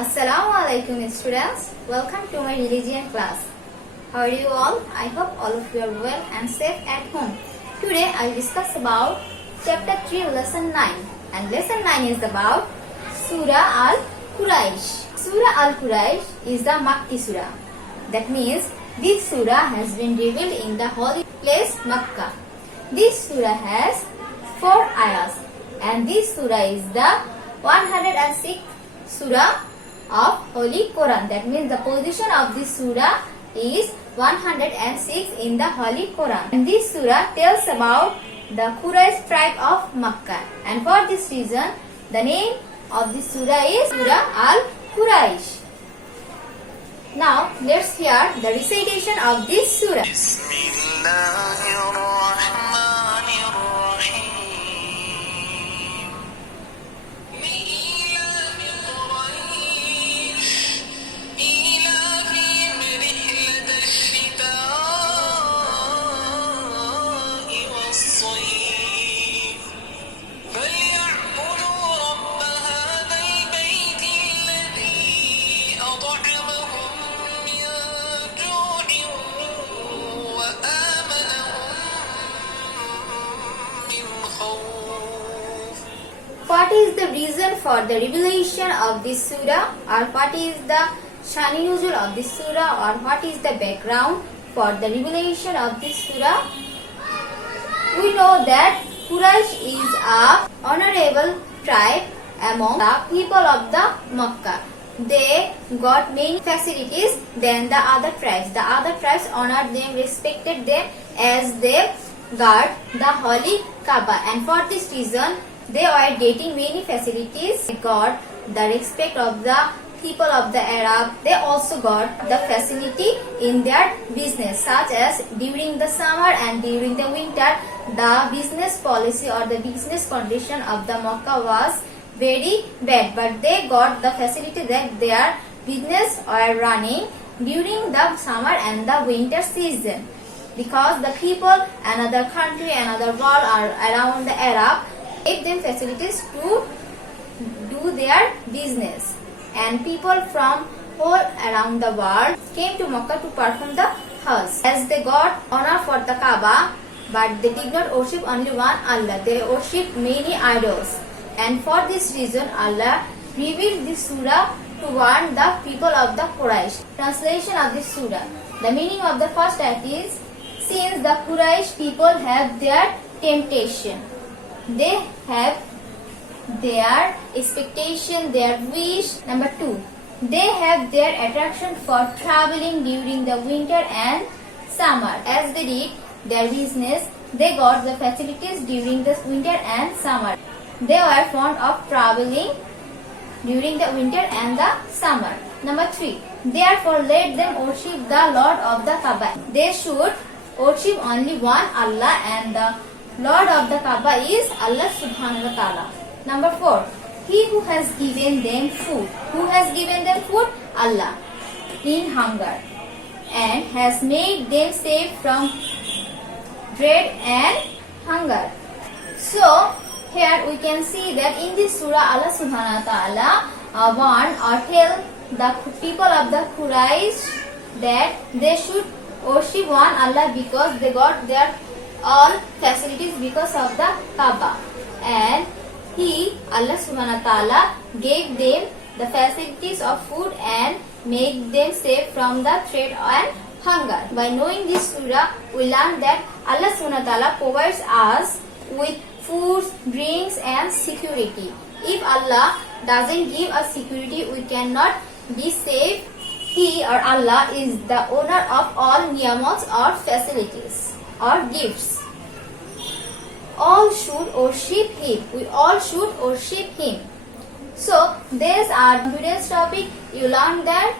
Assalamu alaikum students. Welcome to my religion class. How are you all? I hope all of you are well and safe at home. Today I will discuss about chapter 3 lesson 9, and lesson 9 is about Surah Al-Quraish. Surah Al-Quraish is the Makki surah. That means this surah has been revealed in the holy place Makkah. This surah has 4 ayahs, and this surah is the 106th surah of Holy Quran. That means the position of this surah is 106 in the Holy Quran. And this surah tells about the Quraysh tribe of Makkah. And for this reason, the name of this surah is Surah Al-Quraish. Now, let's hear the recitation of this surah. What is the reason for the revelation of this surah, or what is the shani nuzul of this surah, or what is the background for the revelation of this surah? We know that Quraysh is a honorable tribe among the people of the Makkah. They got many facilities than the other tribes. The other tribes honored them, respected them as they guard the holy Kaaba, and for this reason they were getting many facilities. They got the respect of the people of the Arab. They also got the facility in their business, such as during the summer and during the winter, the business policy or the business condition of the Makkah was very bad, but they got the facility that their business were running during the summer and the winter season, because the people, another country, another world are around the Arab gave them facilities to do their business, and people from all around the world came to Makkah to perform the Hajj. As they got honor for the Kaaba, but they did not worship only one Allah. They worshipped many idols, and for this reason Allah revealed this surah to warn the people of the Quraysh. Translation of this surah. The meaning of the first ayat is, since the Quraysh people have their temptation, they have their expectation, their wish. Number 2, they have their attraction for traveling during the winter and summer. As they did their business, they got the facilities during the winter and summer. They were fond of traveling during the winter and the summer. Number 3, therefore let them worship the Lord of the Kaaba. They should worship only one Allah, and the Lord of the Kaaba is Allah subhanahu wa ta'ala. Number 4, he who has given them food. Who has given them food? Allah. In hunger, and has made them safe from dread and hunger. So, here we can see that in this surah Allah subhanahu wa ta'ala warn or tell the people of the Quraysh that they should worship one Allah because they got their all facilities because of the Kaaba, and Allah subhanahu wa ta'ala gave them the facilities of food and made them safe from the threat and hunger. By knowing this surah, we learn that Allah subhanahu wa ta'ala provides us with foods, drinks and security. If Allah doesn't give us security, we cannot be safe. He or Allah is the owner of all ni'mats or facilities or gifts. All should worship Him. We all should worship Him. So, these are today's topic. You learned that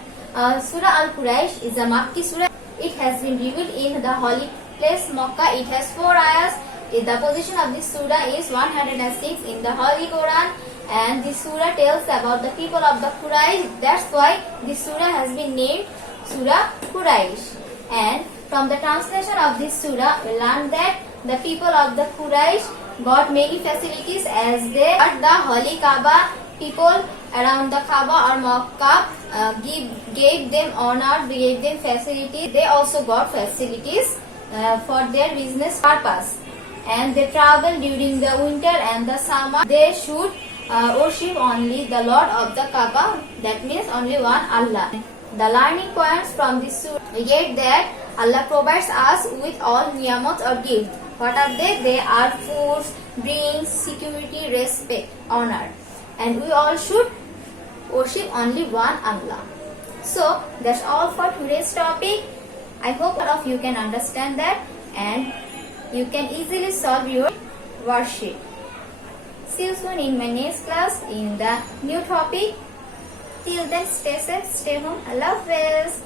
Surah Al-Quraish is a Makki surah. It has been revealed in the holy place Makkah. It has 4 ayahs. The position of this surah is 106 in the Holy Quran, and this surah tells about the people of the Quraysh. That's why this surah has been named Surah Quraish. And from the translation of this surah, we learn that the people of the Quraysh got many facilities as they got the Holy Kaaba. People around the Kaaba or Makkah gave them honor, gave them facilities. They also got facilities for their business purpose. And they travel during the winter and the summer. They should worship only the Lord of the Kaaba. That means only one Allah. The learning points from this surah, we get that Allah provides us with all niyamat or gifts. What are they? They are foods, drinks, security, respect, honor. And we all should worship only one Allah. So that's all for today's topic. I hope all of you can understand that and you can easily solve your worship. See you soon in my next class in the new topic. Till then, stay safe, stay home. Allah Hafiz.